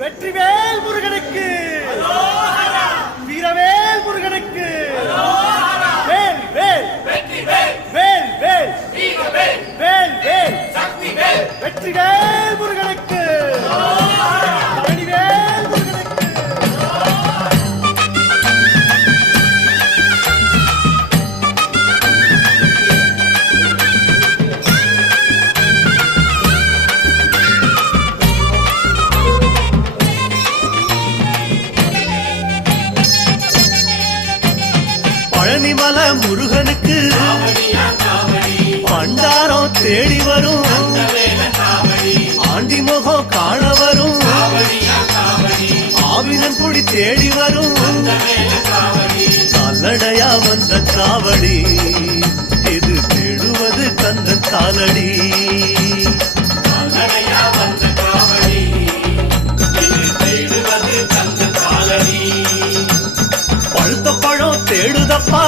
வெற்றிவேல் முருகனுக்கு, வீரவேல் முருகனுக்கு, வேல் வேல் வேல் வேல் வேல் வேல் வெற்றிவேல் முருகனுக்கு, பழனிவேல் முருகனுக்கு. பழனிமல முருகனுக்கு பண்டாரம் தேடி வரும், ஆண்டி முகம் காண வரும், ஆவினன் குடி தேடி வரும், கால்நடையா வந்த காவடி இது தேடுவது கந்தன் காலடி. பழுத்த பழம் தேடுதப்பா,